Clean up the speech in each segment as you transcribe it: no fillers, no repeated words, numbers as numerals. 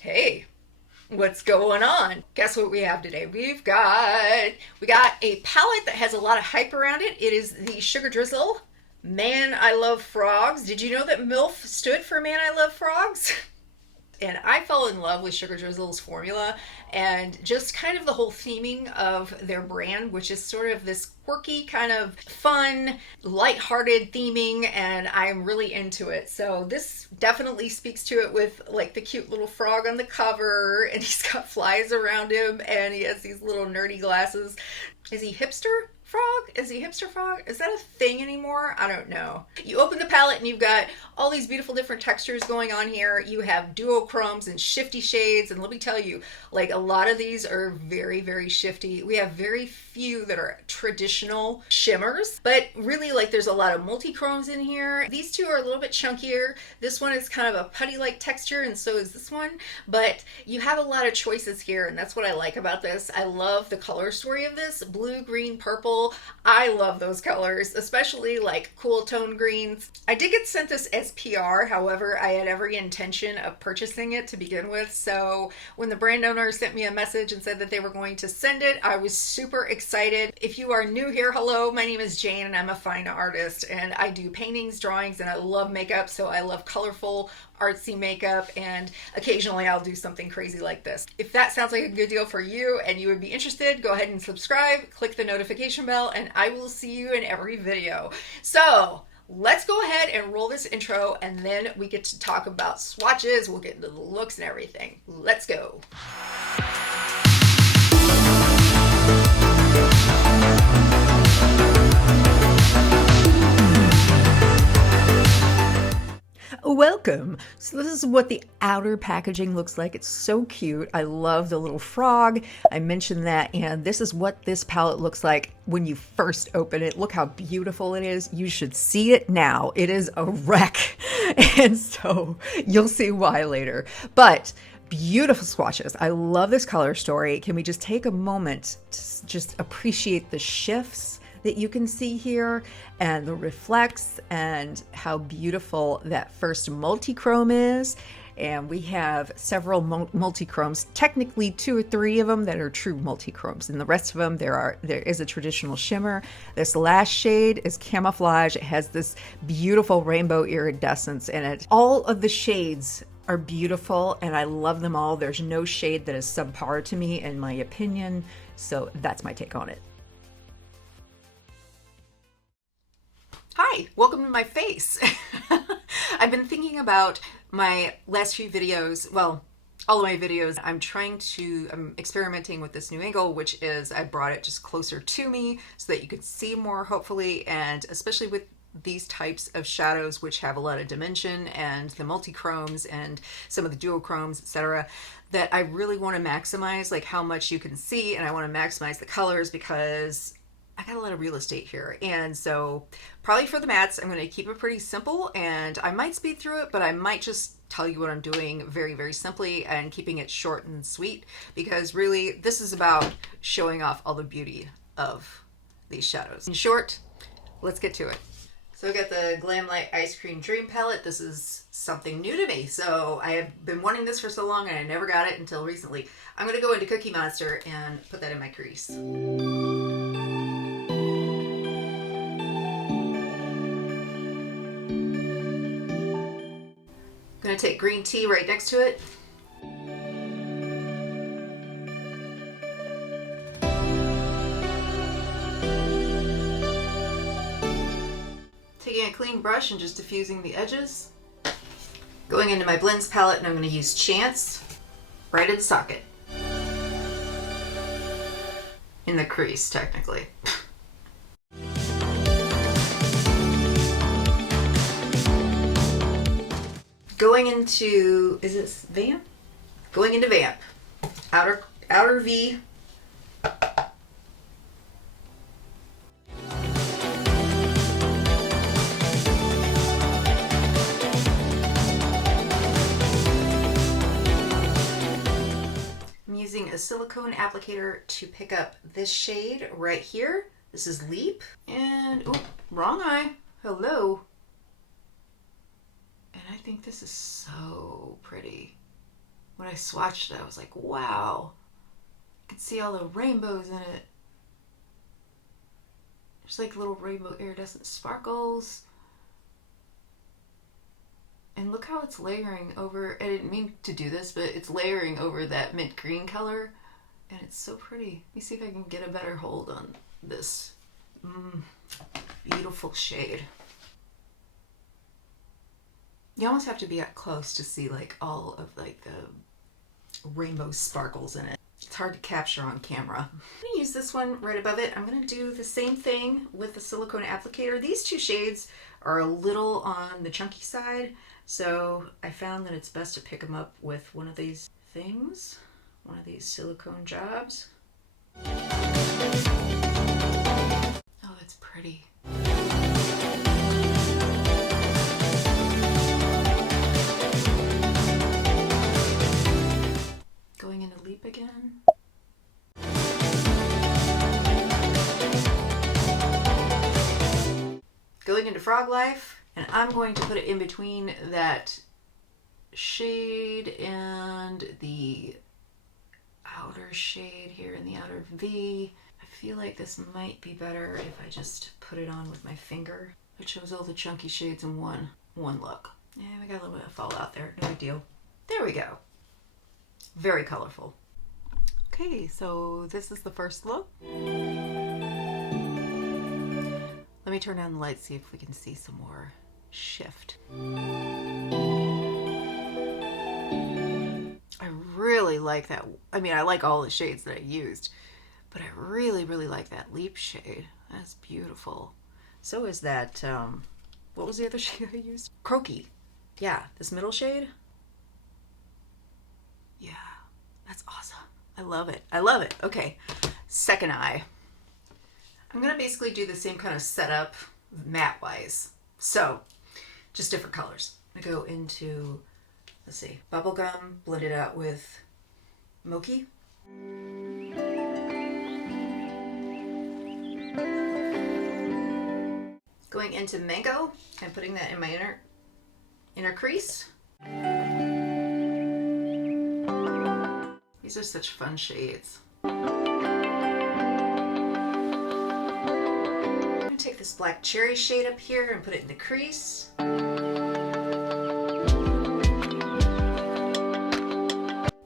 Hey, what's going on? Guess what we have today? We got a palette that has a lot of hype around it. It is the Sugar Drizzle Man I Love Frogs. Did you know that MILF stood for Man I Love Frogs? And I fell in love with Sugar Drizzle's formula and just kind of the whole theming of their brand, which is sort of this quirky, kind of fun, lighthearted theming, and I'm really into it. So this definitely speaks to it with like the cute little frog on the cover, and he's got flies around him, and he has these little nerdy glasses. Is he hipster? Frog? Is he hipster frog? Is that a thing anymore? I don't know. You open the palette and you've got all these beautiful different textures going on here. You have duochromes and shifty shades, and let me tell you, like a lot of these are very, very shifty. We have very few that are traditional shimmers, but really like there's a lot of multi-chromes in here. These two are a little bit chunkier. This one is kind of a putty-like texture, and so is this one, but you have a lot of choices here, and that's what I like about this. I love the color story of this. Blue, green, purple. I love those colors, especially like cool tone greens. I did get sent this as PR, however, I had every intention of purchasing it to begin with. So when the brand owner sent me a message and said that they were going to send it, I was super excited. If you are new here, hello, my name is Jane and I'm a fine artist, and I do paintings, drawings, and I love makeup. So I love colorful, artsy makeup, and occasionally I'll do something crazy like this. If that sounds like a good deal for you and you would be interested, go ahead and subscribe, click the notification bell, and I will see you in every video. So let's go ahead and roll this intro, and then we get to talk about swatches. We'll get into the looks and everything. Let's go. Welcome. So this is what the outer packaging looks like. It's so cute. I love the little frog. I mentioned that, and this is what this palette looks like when you first open it. Look how beautiful it is. You should see it now. It is a wreck, and so you'll see why later. But beautiful swatches. I love this color story. Can we just take a moment to just appreciate the shifts that you can see here and the reflects and how beautiful that first multi-chrome is. And we have several multi-chromes, technically 2 or 3 of them that are true multi-chromes, and the rest of them there is a traditional shimmer. This last shade is camouflage. It has this beautiful rainbow iridescence in it. All of the shades are beautiful and I love them all. There's no shade that is subpar to me in my opinion, so that's my take on it. Hi, welcome to my face. I've been thinking about my last few videos, well, all of my videos. I'm experimenting with this new angle, which is I brought it just closer to me so that you could see more, hopefully, and especially with these types of shadows which have a lot of dimension and the multi-chromes and some of the duochromes, etc., that I really want to maximize like how much you can see, and I want to maximize the colors because I got a lot of real estate here. And so probably for the mattes, I'm going to keep it pretty simple, and I might speed through it, but I might just tell you what I'm doing very, very simply and keeping it short and sweet, because really this is about showing off all the beauty of these shadows. In short, let's get to it. So I got the Glamlight Ice Cream Dream Palette. This is something new to me. So I have been wanting this for so long and I never got it until recently. I'm going to go into Cookie Monster and put that in my crease. I'm going to take green tea right next to it. Taking a clean brush and just diffusing the edges. Going into my blends palette, and I'm going to use Chance right in the socket. In the crease, technically. Going into, is this Vamp? Going into Vamp. Outer V. I'm using a silicone applicator to pick up this shade right here. This is Leap. And, oh, wrong eye. Hello. And I think this is so pretty. when I swatched it, I was like, wow. You can see all the rainbows in it. There's like little rainbow iridescent sparkles. And look how it's layering over, I didn't mean to do this, but it's layering over that mint green color. And it's so pretty. Let me see if I can get a better hold on this beautiful shade. You almost have to be up close to see like all of like the rainbow sparkles in it. It's hard to capture on camera. I'm gonna use this one right above it. I'm gonna do the same thing with the silicone applicator. These two shades are a little on the chunky side, so I found that it's best to pick them up with one of these things, one of these silicone jobs. Oh, that's pretty. Going into Leap again. Going into Frog Life, and I'm going to put it in between that shade and the outer shade here in the outer V. I feel like this might be better if I just put it on with my finger. It shows all the chunky shades in one look. Yeah, we got a little bit of fallout there, no big deal. There we go. Very colorful. Okay, so this is the first look. Let me turn on the light, see if we can see some more shift. I really like that. I mean, I like all the shades that I used, but I really, really like that Leap shade. That's beautiful. So is that, what was the other shade I used? Croaky. Yeah, this middle shade. Yeah, that's awesome. I love it. I love it. Okay, second eye. I'm gonna basically do the same kind of setup matte wise. So, just different colors. I go into, let's see, Bubblegum, blend it out with Mochi. Going into Mango and putting that in my inner crease. These are such fun shades. I'm gonna take this black cherry shade up here and put it in the crease.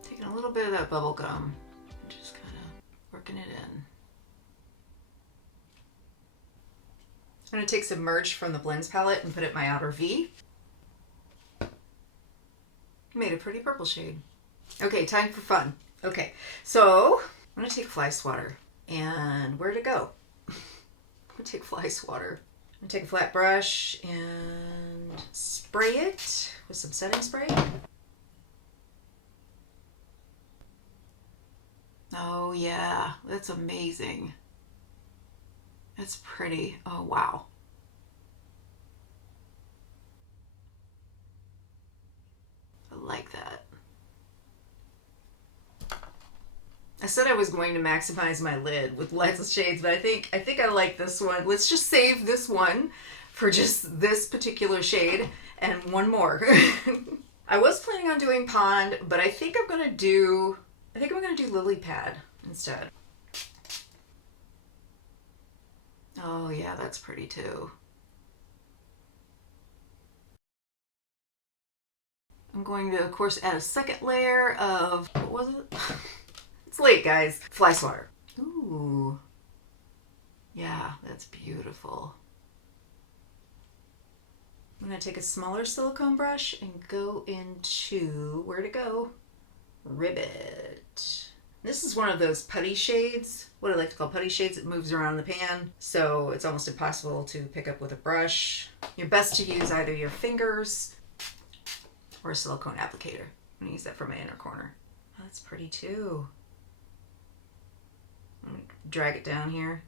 Taking a little bit of that bubble gum and just kind of working it in. I'm gonna take Submerged from the Blends palette and put it in my outer V. Made a pretty purple shade. Okay, time for fun. Okay, so I'm gonna take Fly Swatter, and where to go? I'm gonna take Fly Swatter. I'm gonna take a flat brush and spray it with some setting spray. Oh yeah, that's amazing. That's pretty. Oh wow. I like that. I said I was going to maximize my lid with lots of shades, but I think I like this one. Let's just save this one for just this particular shade and one more. I was planning on doing Pond, but I think I'm gonna do Lily Pad instead. Oh yeah, that's pretty too. I'm going to, of course, add a second layer of, what was it? It's late, guys. Fly Swatter. Ooh. Yeah, that's beautiful. I'm going to take a smaller silicone brush and go into, where to go? Ribbit. This is one of those putty shades, what I like to call putty shades. It moves around the pan, so it's almost impossible to pick up with a brush. You're best to use either your fingers or a silicone applicator. I'm going to use that for my inner corner. Oh, that's pretty too. I'm going to drag it down here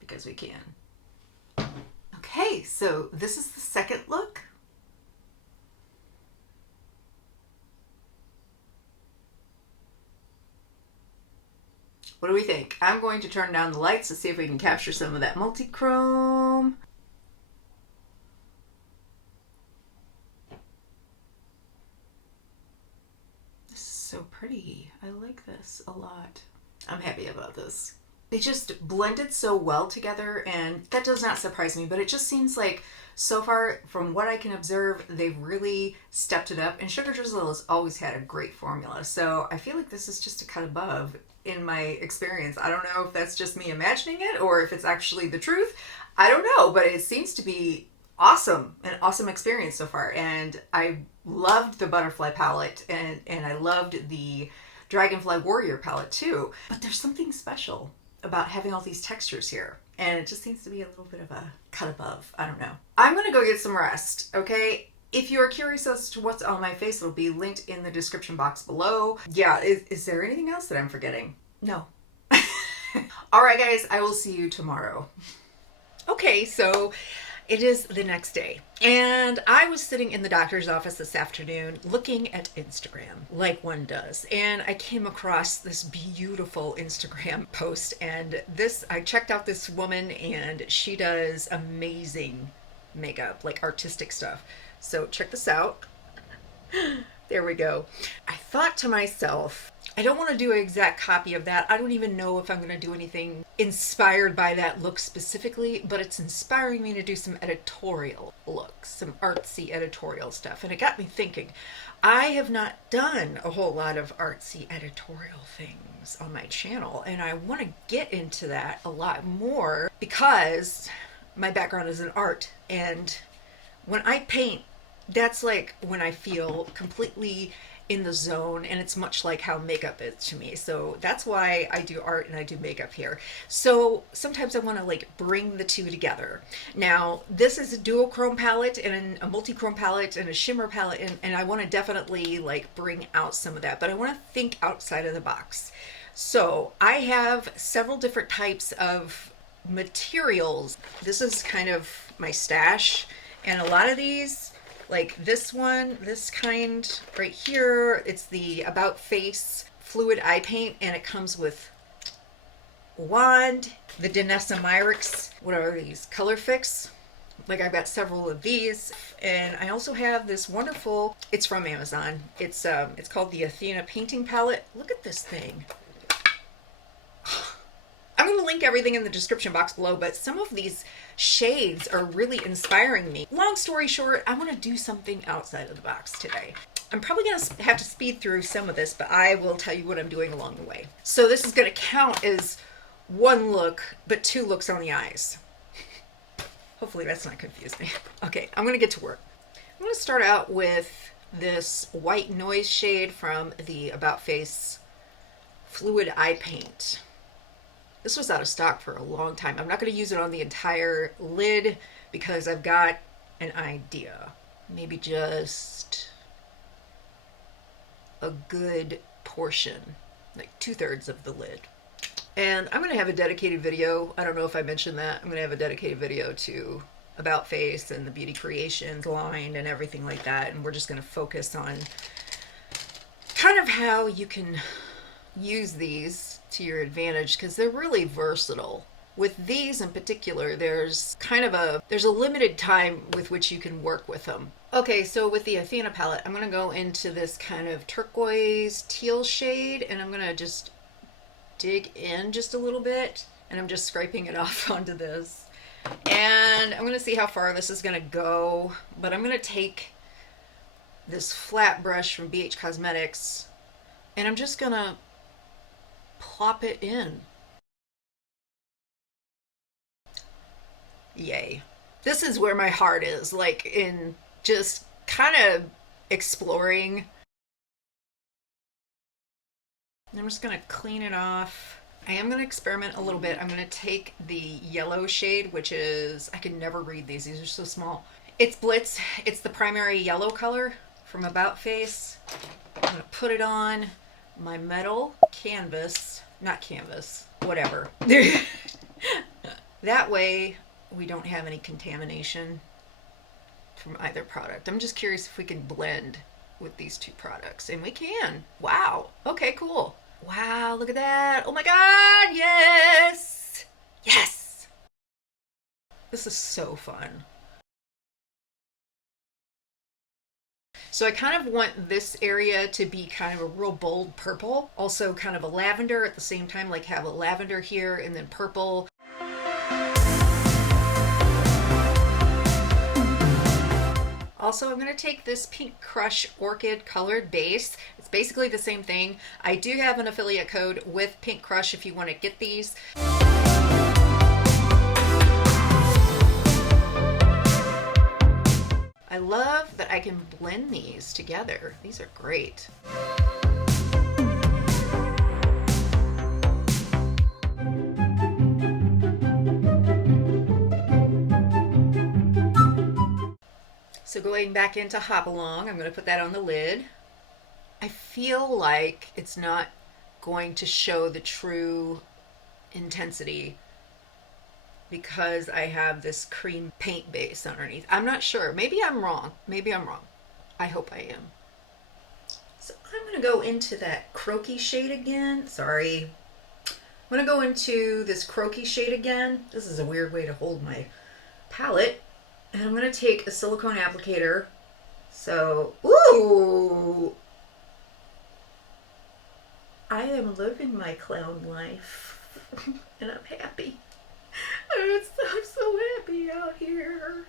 because we can. Okay, so this is the second look. What do we think? I'm going to turn down the lights to see if we can capture some of that multi-chrome. pretty. I like this a lot. I'm happy about this. They just blended so well together, and that does not surprise me, but it just seems like so far from what I can observe, they've really stepped it up, and Sugar Drizzle has always had a great formula. So I feel like this is just a cut above in my experience. I don't know if that's just me imagining it or if it's actually the truth. I don't know, but it seems to be awesome, an awesome experience so far. And I loved the Butterfly palette, and I loved the Dragonfly Warrior palette too. But there's something special about having all these textures here, and it just seems to be a little bit of a cut above. I don't know. I'm gonna go get some rest, okay? If you're curious as to what's on my face, it'll be linked in the description box below. Yeah, is there anything else that I'm forgetting? No. All right, guys, I will see you tomorrow. Okay, so it is the next day, and I was sitting in the doctor's office this afternoon looking at Instagram, like one does, and I came across this beautiful Instagram post, and I checked out this woman, and she does amazing makeup, like artistic stuff. So check this out. There we go. I thought to myself, I don't want to do an exact copy of that. I don't even know if I'm going to do anything inspired by that look specifically, but it's inspiring me to do some editorial looks, some artsy editorial stuff. And it got me thinking, I have not done a whole lot of artsy editorial things on my channel, and I want to get into that a lot more because my background is in art, and when I paint, that's like when I feel completely in the zone, and it's much like how makeup is to me. So that's why I do art and I do makeup here. So sometimes I want to like bring the two together. Now this is a dual chrome palette and a multi-chrome palette and a shimmer palette, and I want to definitely like bring out some of that, but I want to think outside of the box. So I have several different types of materials. This is kind of my stash, and a lot of these, like this one, this kind right here, it's the About Face Fluid Eye Paint, and it comes with a wand. The Danessa Myricks, what are these? Color Fix. Like I've got several of these, and I also have this wonderful, it's from Amazon. It's called the Athena Painting Palette. Look at this thing. I'm going to link everything in the description box below, but some of these shades are really inspiring me. Long story short, I want to do something outside of the box today. I'm probably going to have to speed through some of this, but I will tell you what I'm doing along the way. So this is going to count as one look, but two looks on the eyes. Hopefully that's not confusing. Okay, I'm going to get to work. I'm going to start out with this White Noise shade from the About Face Fluid Eye Paint. This was out of stock for a long time. I'm not going to use it on the entire lid because I've got an idea. Maybe just a good portion, like 2/3 of the lid. And I'm going to have a dedicated video. I don't know if I mentioned that. I'm going to have a dedicated video to About Face and the Beauty Creations line and everything like that. And we're just going to focus on kind of how you can use these to your advantage, because they're really versatile. With these in particular, there's a limited time with which you can work with them. Okay, so with the Athena palette, I'm going to go into this kind of turquoise teal shade, and I'm going to just dig in just a little bit, and I'm just scraping it off onto this. And I'm going to see how far this is going to go, but I'm going to take this flat brush from NYX Cosmetics, and I'm just going to plop it in. Yay. This is where my heart is, like in just kind of exploring. I'm just going to clean it off. I am going to experiment a little bit. I'm going to take the yellow shade, which is, I can never read these are so small. It's Blitz. It's the primary yellow color from About Face. I'm going to put it on my metal canvas, not canvas, whatever. That way we don't have any contamination from either product. I'm just curious if we can blend with these two products, and we can. Wow. Okay, cool. Wow, look at that. Oh my God, yes. Yes. This is so fun. So I kind of want this area to be kind of a real bold purple, also kind of a lavender at the same time, like have a lavender here and then purple. Also, I'm going to take this Pink Crush Orchid colored base. It's basically the same thing. I do have an affiliate code with Pink Crush if you want to get these. I love that I can blend these together. These are great. So going back into Hop Along, I'm going to put that on the lid. I feel like it's not going to show the true intensity because I have this cream paint base underneath. I'm not sure. Maybe I'm wrong. Maybe I'm wrong. I hope I am. So I'm going to go into that Croaky shade again. Sorry. I'm going to go into this Croaky shade again. This is a weird way to hold my palette. And I'm going to take a silicone applicator. So, ooh! I am living my clown life. And I'm happy. I'm so happy out here.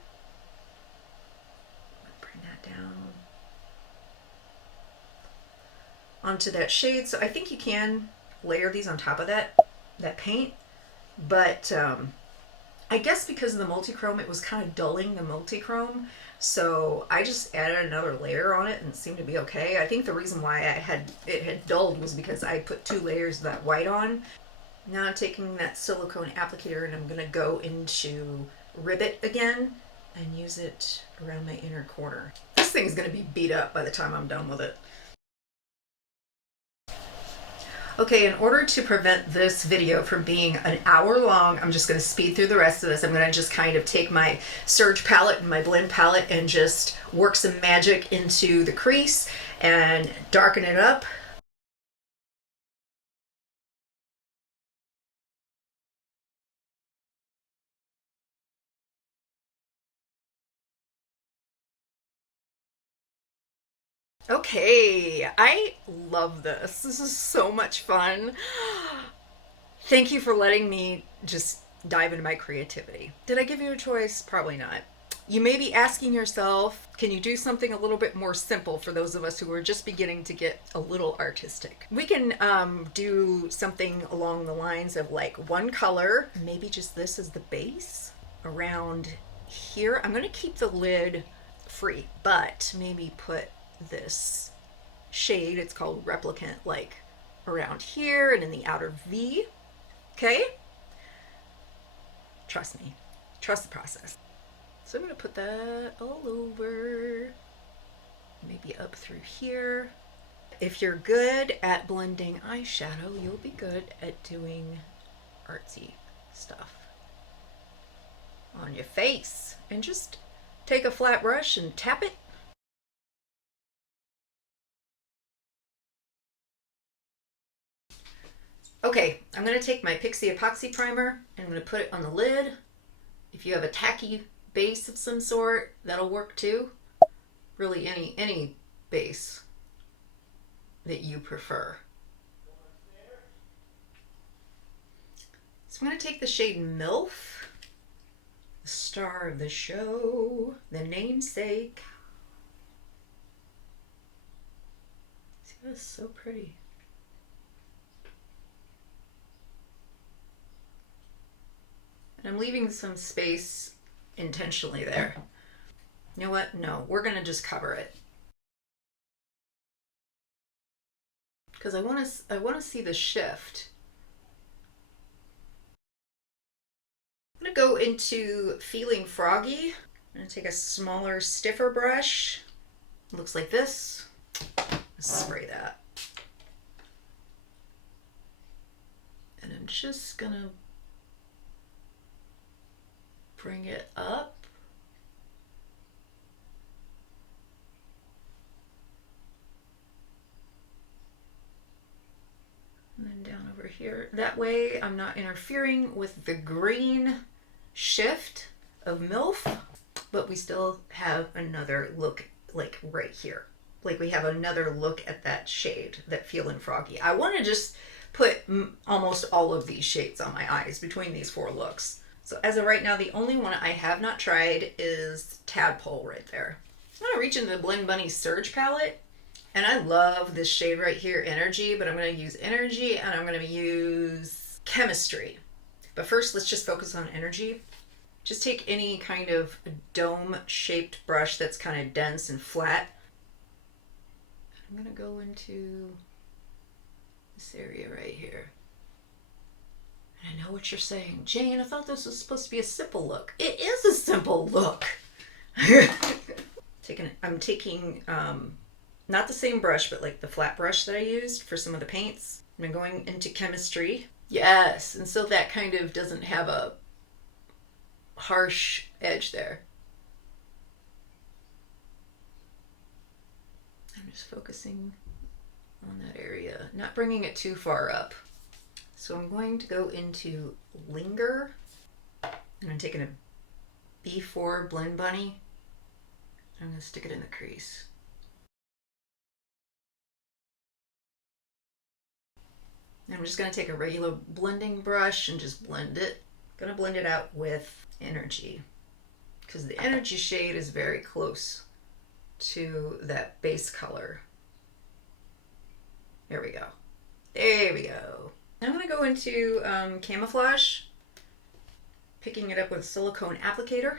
Bring that down. Onto that shade. So I think you can layer these on top of that paint. But, I guess because of the multi-chrome, it was kind of dulling the multi-chrome. So I just added another layer on it and it seemed to be okay. I think the reason why it had dulled was because I put 2 layers of that white on. Now I'm taking that silicone applicator and I'm going to go into Ribbit again and use it around my inner corner. This thing's going to be beat up by the time I'm done with it. Okay, in order to prevent this video from being an hour long, I'm just going to speed through the rest of this. I'm going to just kind of take my Surge palette and my blend palette and just work some magic into the crease and darken it up. Okay, I love this. This is so much fun. Thank you for letting me just dive into my creativity. Did I give you a choice? Probably not. You may be asking yourself, can you do something a little bit more simple for those of us who are just beginning to get a little artistic? We can do something along the lines of like one color, maybe just this as the base around here. I'm going to keep the lid free, but maybe put this shade, it's called Replicant, like around here and in the outer V. Okay? Trust me. Trust the process. So I'm going to put that all over, maybe up through here. If you're good at blending eyeshadow, you'll be good at doing artsy stuff on your face. And just take a flat brush and tap it. Okay, I'm going to take my Pixie Epoxy Primer and I'm going to put it on the lid. If you have a tacky base of some sort, that'll work too. Really any base that you prefer. So I'm going to take the shade MILF, the star of the show, the namesake. See, that's so pretty. And I'm leaving some space intentionally there. You know what? No, we're going to just cover it. Because I want to see the shift. I'm going to go into Feeling Froggy. I'm going to take a smaller, stiffer brush. It looks like this. Let's spray that. And I'm just going to bring it up. And then down over here. That way I'm not interfering with the green shift of MILF, but we still have another look like right here. like we have another look at that shade, that Feelin' Froggy. I want to just put almost all of these shades on my eyes between these 4 looks. So as of right now, the only one I have not tried is Tadpole right there. I'm going to reach into the Blend Bunny Surge palette, and I love this shade right here, Energy, but I'm going to use Energy and I'm going to use Chemistry. But first, let's just focus on Energy. Just take any kind of dome-shaped brush that's kind of dense and flat. I'm going to go into this area right here. And I know what you're saying. Jane, I thought this was supposed to be a simple look. It is a simple look. I'm taking not the same brush, but like the flat brush that I used for some of the paints. I'm going into Chemistry. Yes, and so that kind of doesn't have a harsh edge there. I'm just focusing on that area, not bringing it too far up. So I'm going to go into Linger, and I'm taking a B4 Blend Bunny. I'm going to stick it in the crease. And I'm just going to take a regular blending brush and just blend it. I'm going to blend it out with Energy, because the Energy shade is very close to that base color. There we go. There we go. I'm going to go into Camouflage, picking it up with silicone applicator,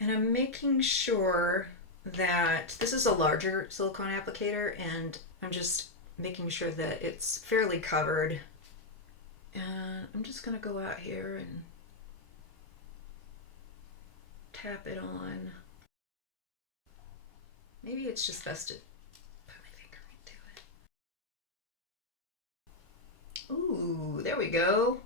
and I'm making sure that this is a larger silicone applicator, and I'm just making sure that it's fairly covered. And I'm just going to go out here and tap it on. Maybe it's just best to put my finger into it. Ooh, there we go.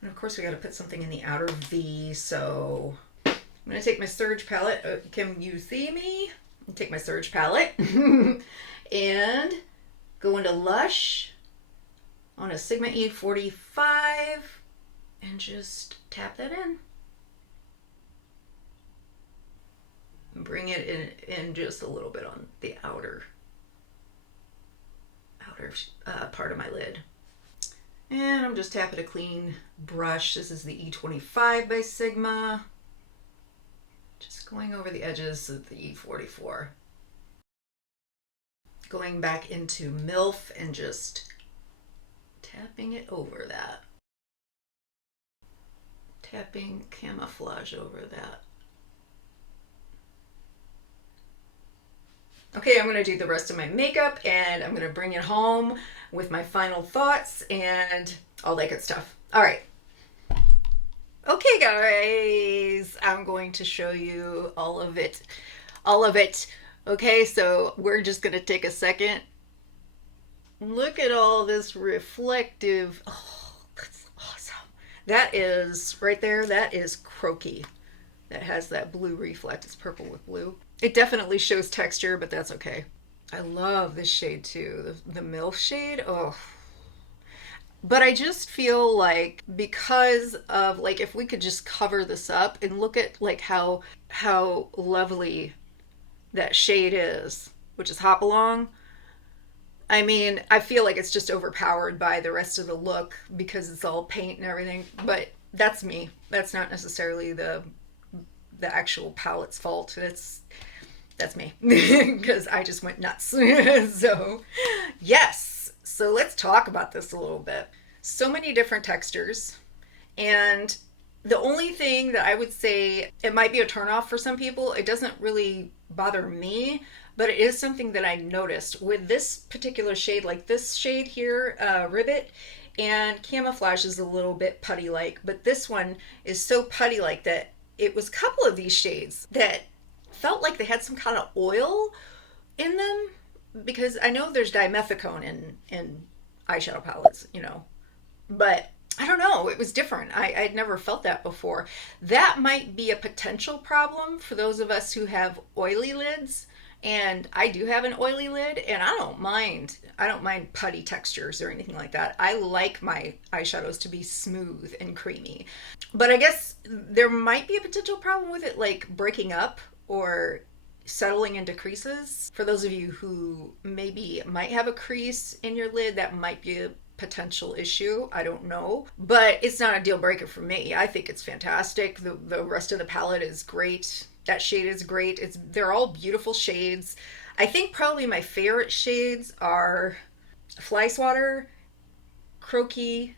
And of course we got to put something in the outer V, so I'm going to take my Surge palette. Can you see me? Take my Surge palette and go into Lush on a Sigma E45 and just tap that in. Bring it in just a little bit on the outer part of my lid. And I'm just tapping a clean brush. This is the E25 by Sigma. Just going over the edges of the E44. Going back into MILF and just tapping it over that. Tapping Camouflage over that. Okay, I'm going to do the rest of my makeup, and I'm going to bring it home with my final thoughts and all that good stuff. All right. Okay, guys, I'm going to show you all of it. All of it. Okay, so we're just going to take a second. Look at all this reflective. Oh, that's awesome. That is, right there, that is Croaky. That has that blue reflect. It's purple with blue. It definitely shows texture, but that's okay. I love this shade too, the MILF shade. Oh, but I just feel like because of like if we could just cover this up and look at like how lovely that shade is, which is Hopalong. I mean, I feel like it's just overpowered by the rest of the look because it's all paint and everything. But that's me. That's not necessarily the actual palette's fault. That's me because I just went nuts. So yes, so let's talk about this a little bit. So many different textures, and the only thing that I would say, it might be a turnoff for some people. It doesn't really bother me, but it is something that I noticed with this particular shade, like this shade here, Ribbit, and Camouflage is a little bit putty-like, but this one is so putty-like that it was a couple of these shades that felt like they had some kind of oil in them, because I know there's dimethicone in eyeshadow palettes, you know, but I don't know, it was different. I'd never felt that before. That might be a potential problem for those of us who have oily lids, and I do have an oily lid, and I don't mind putty textures or anything like that. I like my eyeshadows to be smooth and creamy, but I guess there might be a potential problem with it like breaking up or settling into creases. For those of you who maybe might have a crease in your lid, that might be a potential issue. I don't know, but it's not a deal breaker for me. I think it's fantastic. The rest of the palette is great. That shade is great. They're all beautiful shades. I think probably my favorite shades are Fly Swatter, Croaky,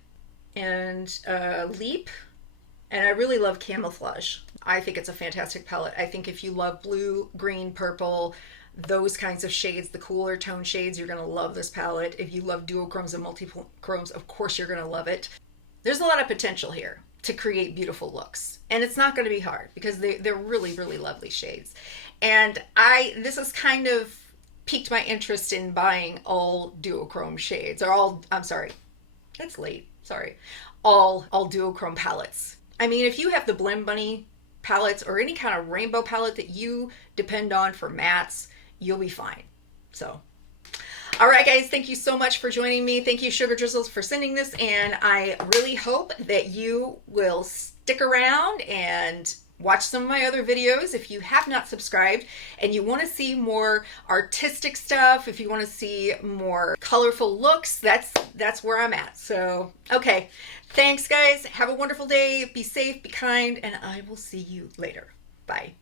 and Leap. And I really love Camouflage. I think it's a fantastic palette. I think if you love blue, green, purple, those kinds of shades, the cooler tone shades, you're gonna love this palette. If you love duochromes and multi-chromes, of course you're gonna love it. There's a lot of potential here to create beautiful looks. And it's not gonna be hard because they're really, really lovely shades. And this has kind of piqued my interest in buying all duochrome shades, or all, I'm sorry, it's late, sorry, all duochrome palettes. I mean, if you have the Blend Bunny palettes or any kind of rainbow palette that you depend on for mattes, you'll be fine. So, all right, guys, thank you so much for joining me. Thank you, Sugar Drizzles, for sending this, and I really hope that you will stick around and watch some of my other videos. If you have not subscribed and you want to see more artistic stuff, if you want to see more colorful looks, that's where I'm at. So, okay. Thanks, guys. Have a wonderful day. Be safe, be kind, and I will see you later. Bye.